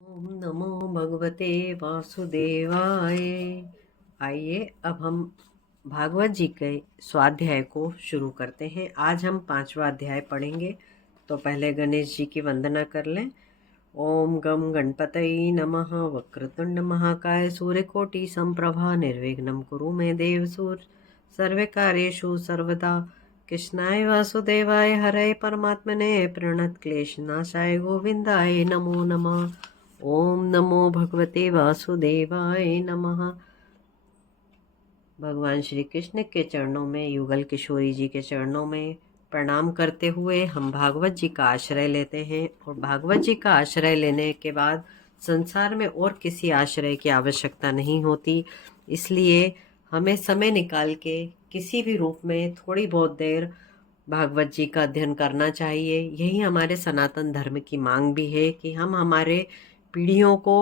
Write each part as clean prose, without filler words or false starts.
ओम नमो भगवते वासुदेवाय। आइए अब हम भागवत जी के स्वाध्याय को शुरू करते हैं। आज हम 5वां अध्याय पढ़ेंगे। तो पहले गणेश जी की वंदना कर लें। ओम गम गणपतये नमः। वक्रतुंड महाकाय सूर्यकोटि संप्रभा निर्विघ्नं कुरु मे देव। सर्वे कार्येषु सर्वदा कृष्णाय वासुदेवाय हरये परमात्मने प्रणतक्लेशनाशाय गोविन्दाय नमो नमः। ओम नमो भगवते वासुदेवाय नमः। भगवान श्री कृष्ण के चरणों में, युगल किशोरी जी के चरणों में प्रणाम करते हुए हम भागवत जी का आश्रय लेते हैं। और भागवत जी का आश्रय लेने के बाद संसार में और किसी आश्रय की आवश्यकता नहीं होती। इसलिए हमें समय निकाल के किसी भी रूप में थोड़ी बहुत देर भागवत जी का अध्ययन करना चाहिए। यही हमारे सनातन धर्म की मांग भी है कि हम हमारे पीढ़ियों को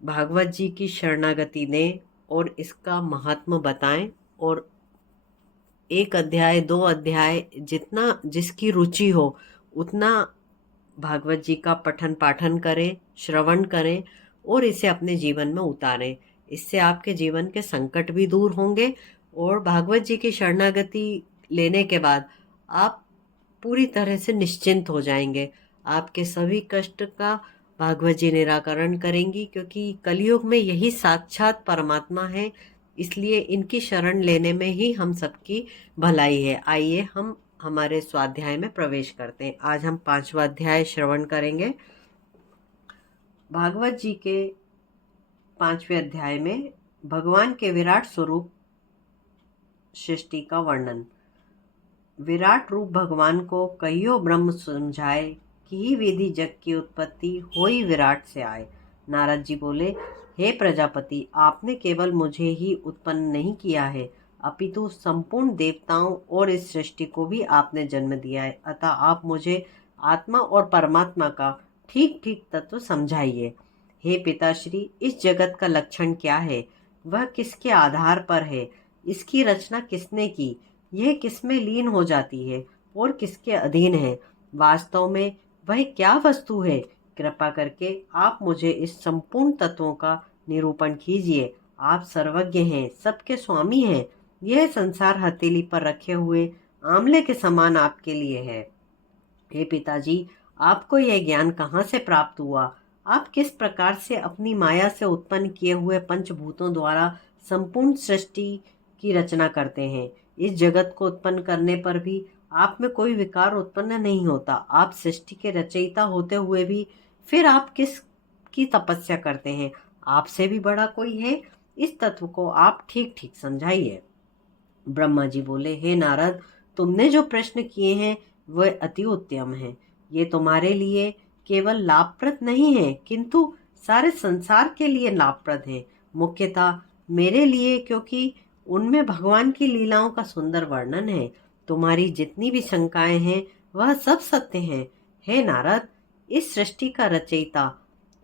भागवत जी की शरणागति दें और इसका महात्म बताएं। और एक अध्याय, 2 अध्याय, जितना जिसकी रुचि हो उतना भागवत जी का पठन पाठन करें, श्रवण करें और इसे अपने जीवन में उतारें। इससे आपके जीवन के संकट भी दूर होंगे और भागवत जी की शरणागति लेने के बाद आप पूरी तरह से निश्चिंत हो जाएंगे। आपके सभी कष्ट का भागवत जी निराकरण करेंगी, क्योंकि कलयुग में यही साक्षात परमात्मा है। इसलिए इनकी शरण लेने में ही हम सबकी भलाई है। आइए हम हमारे स्वाध्याय में प्रवेश करते हैं। आज हम 5वां अध्याय श्रवण करेंगे। भागवत जी के 5वें अध्याय में भगवान के विराट स्वरूप सृष्टि का वर्णन। विराट रूप भगवान को कहियो ब्रह्म समझाए, की विधि जग की उत्पत्ति होई विराट से आए। नारद जी बोले, हे प्रजापति, आपने केवल मुझे ही उत्पन्न नहीं किया है, अपितु संपूर्ण देवताओं और इस सृष्टि को भी आपने जन्म दिया है। अतः आप मुझे आत्मा और परमात्मा का ठीक ठीक तत्व समझाइए। हे पिताश्री, इस जगत का लक्षण क्या है? वह किसके आधार पर है? इसकी रचना किसने की? यह किसमें लीन हो जाती है और किसके अधीन है? वास्तव में वह क्या वस्तु है? कृपा करके आप मुझे इस संपूर्ण तत्वों का निरूपण कीजिए। आप सर्वज्ञ हैं, सबके स्वामी हैं। यह संसार हथेली पर रखे हुए आंवले के समान आपके लिए है। हे पिताजी, आपको यह ज्ञान कहाँ से प्राप्त हुआ? आप किस प्रकार से अपनी माया से उत्पन्न किए हुए पंचभूतों द्वारा संपूर्ण सृष्टि की रचना करते हैं? इस जगत को उत्पन्न करने पर भी आप में कोई विकार उत्पन्न नहीं होता। आप सृष्टि के रचयिता होते हुए भी फिर आप किस की तपस्या करते हैं? आपसे भी बड़ा कोई है? इस तत्व को आप ठीक ठीक समझाइए। ब्रह्मा जी बोले, हे नारद, तुमने जो प्रश्न किए हैं वह अति उत्तम है। ये तुम्हारे लिए केवल लाभप्रद नहीं है, किंतु सारे संसार के लिए लाभप्रद है। मुख्यतः मेरे लिए, क्योंकि उनमें भगवान की लीलाओं का सुंदर वर्णन है। तुम्हारी जितनी भी शंकाएं हैं वह सब सत्य हैं। हे नारद, इस सृष्टि का रचयिता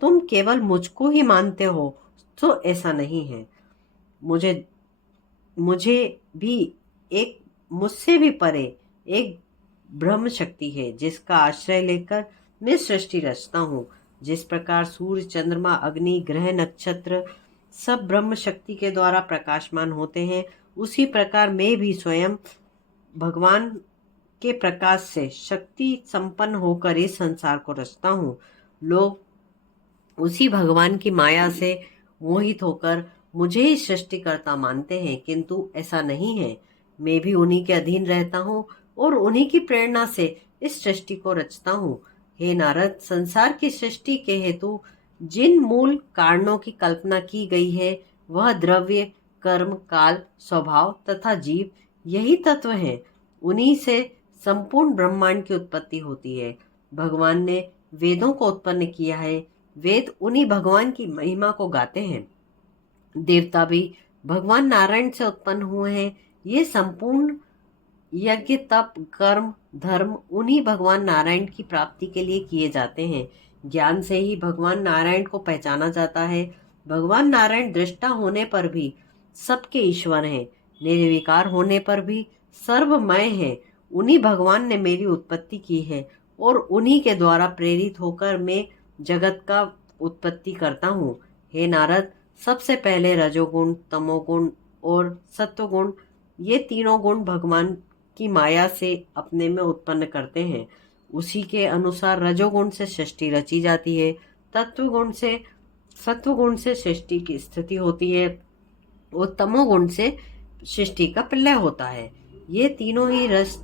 तुम केवल मुझको ही मानते हो, तो ऐसा नहीं है। मुझे मुझे भी एक मुझसे भी परे एक ब्रह्म शक्ति है, जिसका आश्रय लेकर मैं सृष्टि रचता हूँ। जिस प्रकार सूर्य, चंद्रमा, अग्नि, ग्रह, नक्षत्र सब ब्रह्म शक्ति के द्वारा प्रकाशमान होते हैं, उसी प्रकार मैं भी स्वयं भगवान के प्रकाश से शक्ति संपन्न होकर इस संसार को रचता हूँ। लोग उसी भगवान की माया से मोहित होकर मुझे ही सृष्टिकर्ता मानते हैं, किंतु ऐसा नहीं है। मैं भी उन्हीं के अधीन रहता हूँ और उन्हीं की प्रेरणा से इस सृष्टि को रचता हूँ। हे नारद, संसार की सृष्टि के हेतु जिन मूल कारणों की कल्पना की गई है, वह द्रव्य, कर्म, काल, स्वभाव तथा जीव यही तत्व हैं। उन्हीं से संपूर्ण ब्रह्मांड की उत्पत्ति होती है। भगवान ने वेदों को उत्पन्न किया है। वेद उन्हीं भगवान की महिमा को गाते हैं। देवता भी भगवान नारायण से उत्पन्न हुए हैं। ये संपूर्ण यज्ञ, तप, कर्म, धर्म उन्हीं भगवान नारायण की प्राप्ति के लिए किए जाते हैं। ज्ञान से ही भगवान नारायण को पहचाना जाता है। भगवान नारायण दृष्टा होने पर भी सबके ईश्वर हैं, निर्विकार होने पर भी सर्वमय हैं। उन्हीं भगवान ने मेरी उत्पत्ति की है और उन्हीं के द्वारा प्रेरित होकर मैं जगत का उत्पत्ति करता हूँ। हे नारद, सबसे पहले रजोगुण, तमोगुण और सत्वगुण, ये तीनों गुण भगवान की माया से अपने में उत्पन्न करते हैं। उसी के अनुसार रजोगुण से सृष्टि रची जाती है, सत्वगुण से सृष्टि की स्थिति होती है और तमोगुण से सृष्टि का प्रलय होता है। ये तीनों ही रज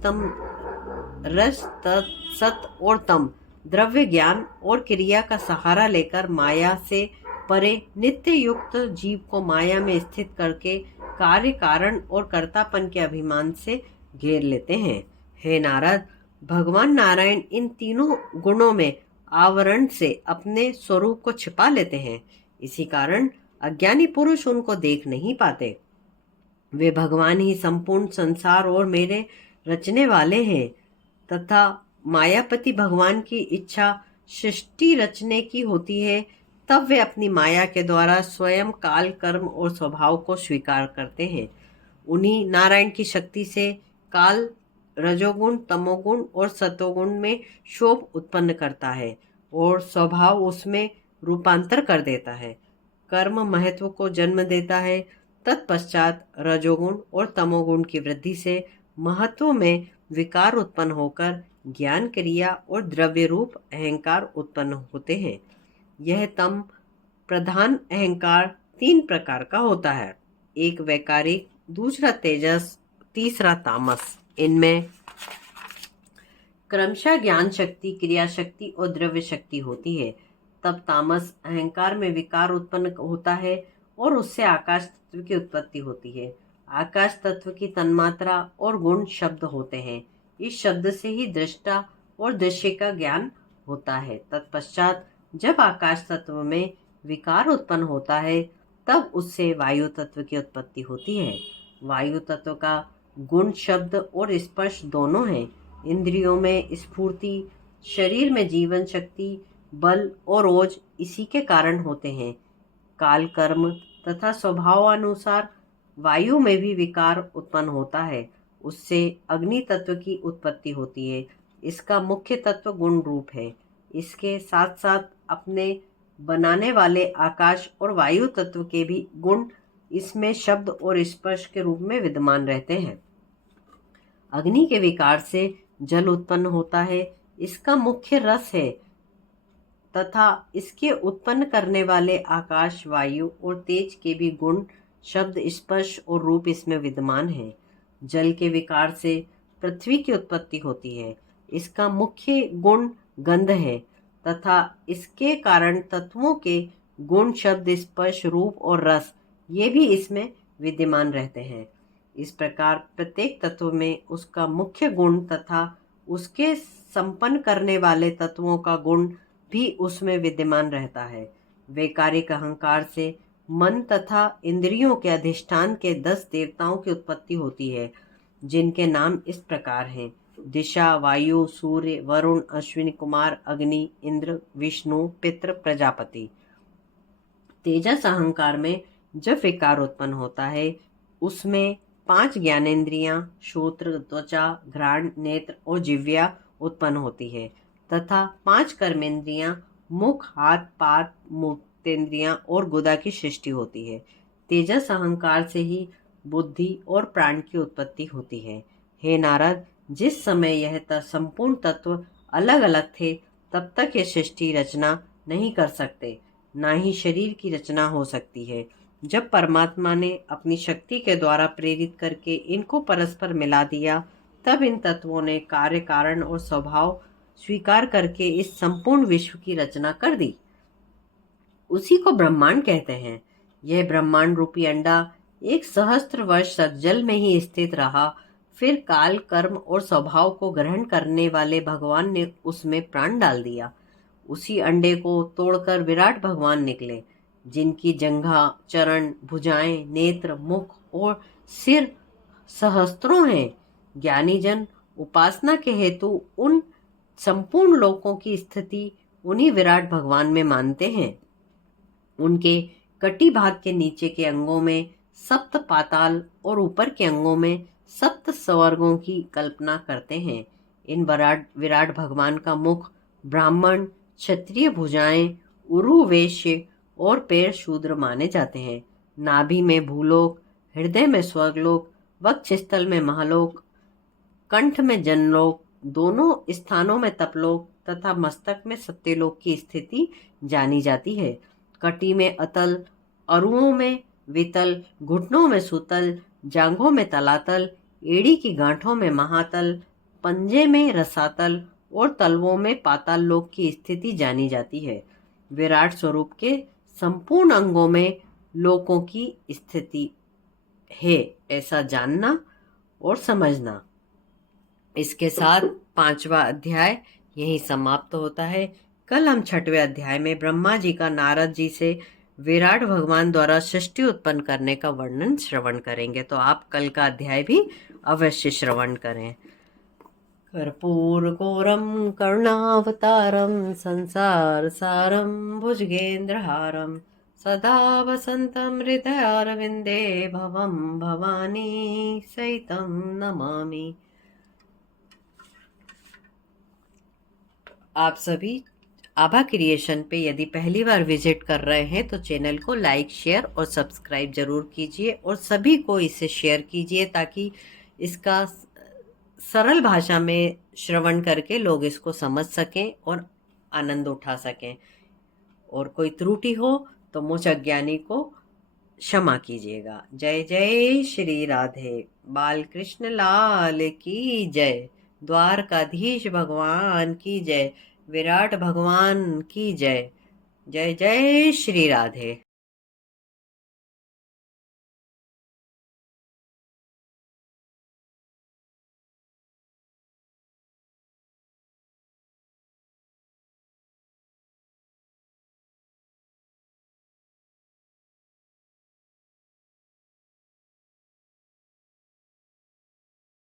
तत् सत और तम द्रव्य ज्ञान और क्रिया का सहारा लेकर माया से परे नित्य युक्त जीव को माया में स्थित करके कार्य कारण और कर्तापन के अभिमान से घेर लेते हैं। हे नारद, भगवान नारायण इन तीनों गुणों में आवरण से अपने स्वरूप को छिपा लेते हैं। इसी कारण अज्ञानी पुरुष उनको देख नहीं पाते। वे भगवान ही संपूर्ण संसार और मेरे रचने वाले हैं तथा मायापति भगवान की इच्छा सृष्टि रचने की होती है, तब वे अपनी माया के द्वारा स्वयं काल, कर्म और स्वभाव को स्वीकार करते हैं। उन्हीं नारायण की शक्ति से काल रजोगुण, तमोगुण और सतोगुण में शोभ उत्पन्न करता है और स्वभाव उसमें रूपांतर कर देता है। कर्म महत्व को जन्म देता है। तत्पश्चात रजोगुण और तमोगुण की वृद्धि से महत्व में विकार उत्पन्न होकर ज्ञान, क्रिया और द्रव्य रूप अहंकार उत्पन्न होते हैं। यह तम प्रधान अहंकार 3 प्रकार का होता है। एक वैकारिक, दूसरा तेजस, तीसरा तामस। इनमें क्रमशः ज्ञान शक्ति, क्रिया शक्ति और द्रव्य शक्ति होती है। तब तामस अहंकार में विकार उत्पन्न होता है और उससे आकाश तत्व की उत्पत्ति होती है। आकाश तत्व की तन्मात्रा और गुण शब्द होते हैं। इस शब्द से ही दृष्टा और दृश्य का ज्ञान होता है। तत्पश्चात जब आकाश तत्व में विकार उत्पन्न होता है, तब उससे वायु तत्व की उत्पत्ति होती है। वायु तत्व का गुण शब्द और स्पर्श दोनों हैं। इंद्रियों में स्फूर्ति, शरीर में जीवन शक्ति, बल और ओज इसी के कारण होते हैं। काल, कर्म तथा स्वभावानुसार वायु में भी विकार उत्पन्न होता है। उससे अग्नि तत्व की उत्पत्ति होती है। इसका मुख्य तत्व गुण रूप है। इसके साथ साथ अपने बनाने वाले आकाश और वायु तत्व के भी गुण इसमें शब्द और स्पर्श के रूप में विद्यमान रहते हैं। अग्नि के विकार से जल उत्पन्न होता है। इसका मुख्य रस है तथा इसके उत्पन्न करने वाले आकाश, वायु और तेज के भी गुण, शब्द, स्पर्श और रूप इसमें विद्यमान है। जल के विकार से पृथ्वी की उत्पत्ति होती है। इसका मुख्य गुण गंध है तथा इसके कारण तत्वों के गुण, शब्द, स्पर्श, रूप और रस ये भी इसमें विद्यमान रहते हैं। इस प्रकार प्रत्येक तत्व में उसका मुख्य गुण तथा उसके संपन्न करने वाले तत्वों का गुण भी उसमें विद्यमान रहता है। वैकारिक अहंकार से मन तथा इंद्रियों के अधिष्ठान के 10 देवताओं की उत्पत्ति होती है, जिनके नाम इस प्रकार हैं: दिशा, वायु, सूर्य, वरुण, अश्विनी कुमार, अग्नि, इंद्र, विष्णु, पितृ, प्रजापति। तेजस अहंकार में जब विकार उत्पन्न होता है, उसमें 5 ज्ञानेंद्रियां श्रोत्र, त्वचा, घ्राण, नेत्र और जिह्वा उत्पन्न होती है तथा 5 कर्मेंद्रियां मुख, हाथ, पाद, मुक्तेंद्रियां और गुदा की सृष्टि होती है। तेजस अहंकार से ही बुद्धि और प्राण की उत्पत्ति होती है। हे नारद, जिस समय यह संपूर्ण तत्व अलग अलग थे, तब तक ये सृष्टि रचना नहीं कर सकते, ना ही शरीर की रचना हो सकती है। जब परमात्मा ने अपनी शक्ति के द्वारा प्रेरित करके इनको परस्पर मिला दिया, तब इन तत्वों ने कार्य, कारण और स्वभाव स्वीकार करके इस संपूर्ण विश्व की रचना कर दी। उसी को ब्रह्मांड कहते हैं। यह ब्रह्मांड रूपी अंडा 1 सहस्त्र वर्ष तक जल में ही स्थित रहा। फिर काल, कर्म और स्वभाव को ग्रहण करने वाले भगवान ने उसमें प्राण डाल दिया। उसी अंडे को तोड़कर विराट भगवान निकले, जिनकी जंघा, चरण, भुजाएं, नेत्र, मुख और सिर सहस्त्रों हैं। ज्ञानी जन उपासना के हेतु उन संपूर्ण लोकों की स्थिति उन्हीं विराट भगवान में मानते हैं। उनके कटी भाग के नीचे के अंगों में 7 पाताल और ऊपर के अंगों में 7 स्वर्गों की कल्पना करते हैं। इन विराट भगवान का मुख ब्राह्मण, क्षत्रिय भुजाएं उरु वैश्य और पैर शूद्र माने जाते हैं। नाभि में भूलोक, हृदय में स्वर्गलोक, वक्षस्थल में महालोक, कंठ में जनलोक, दोनों स्थानों में तपलोक तथा मस्तक में सत्यलोक की स्थिति जानी जाती है। कटी में अतल, अरुओं में वितल, घुटनों में सुतल, जांघों में तलातल, एड़ी की गांठों में महातल, पंजे में रसातल और तलवों में पाताल लोक की स्थिति जानी जाती है। विराट स्वरूप के संपूर्ण अंगों में लोकों की स्थिति है, ऐसा जानना और समझना। इसके साथ 5वां अध्याय यहीं समाप्त होता है। कल हम 6वें अध्याय में ब्रह्मा जी का नारद जी से विराट भगवान द्वारा सृष्टि उत्पन्न करने का वर्णन श्रवण करेंगे, तो आप कल का अध्याय भी अवश्य श्रवण करें। कर्पूरगौरं करुणावतारं संसार सारं भुजगेन्द्रहारं सदा वसन्तं हृदयारविन्दे भवं भवानी सहितं नमामि। आप सभी आभा क्रिएशन पे यदि पहली बार विजिट कर रहे हैं तो चैनल को लाइक, शेयर और सब्सक्राइब जरूर कीजिए और सभी को इसे शेयर कीजिए ताकि इसका सरल भाषा में श्रवण करके लोग इसको समझ सकें और आनंद उठा सकें। और कोई त्रुटि हो तो मुझ अज्ञानी को क्षमा कीजिएगा। जय जय श्री राधे। बाल कृष्ण लाल की जय। द्वारकाधीश भगवान की जय। विराट भगवान की जय। जय जय श्री राधे।